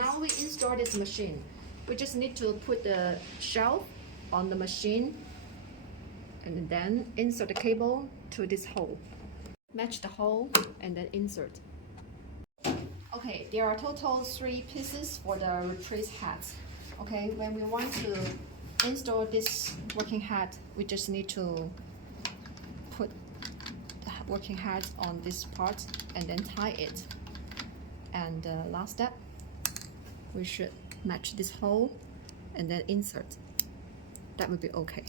now we install this machine. We just need to put the shelf on the machine and then insert the cable to this hole. Match the hole and then insert. Okay, there are total 3 pieces for the replace heads. Okay, when we want to install this working head, we just need to put the working head on this part and then tie it. And the last step, we should match this hole and then insert. That would be okay.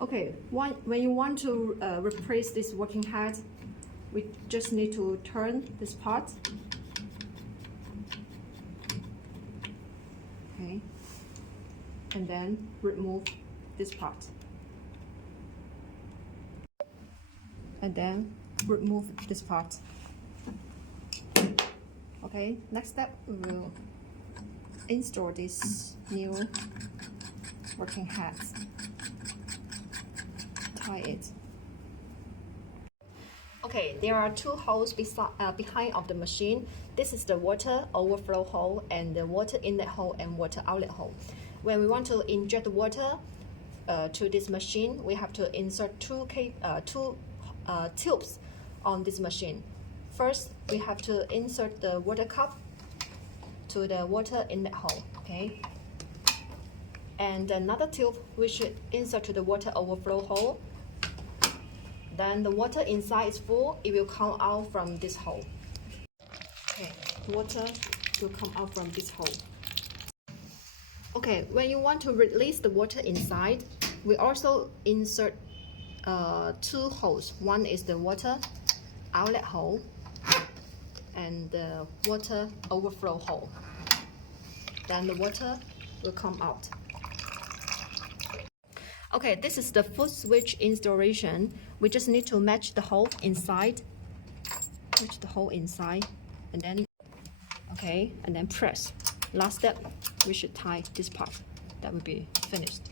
Okay, when you want to replace this working head, we just need to turn this part. Okay, and then remove this part. And then remove this part. Okay, next step, we will install this new working head. Tie it. Okay, there are 2 holes behind of the machine. This is the water overflow hole and the water inlet hole and water outlet hole. When we want to inject the water to this machine, we have to insert two tubes on this machine. First, we have to insert the water cup to the water inlet hole. Okay. And another tube we should insert to the water overflow hole. Then the water inside is full, it will come out from this hole. Okay, water will come out from this hole. Okay, when you want to release the water inside, we also insert 2 holes. One is the water outlet hole and the water overflow hole. Then the water will come out. Okay, this is the foot switch installation. We just need to match the hole inside. Match the hole inside and then, okay, and then press. Last step, we should tie this part. That will be finished.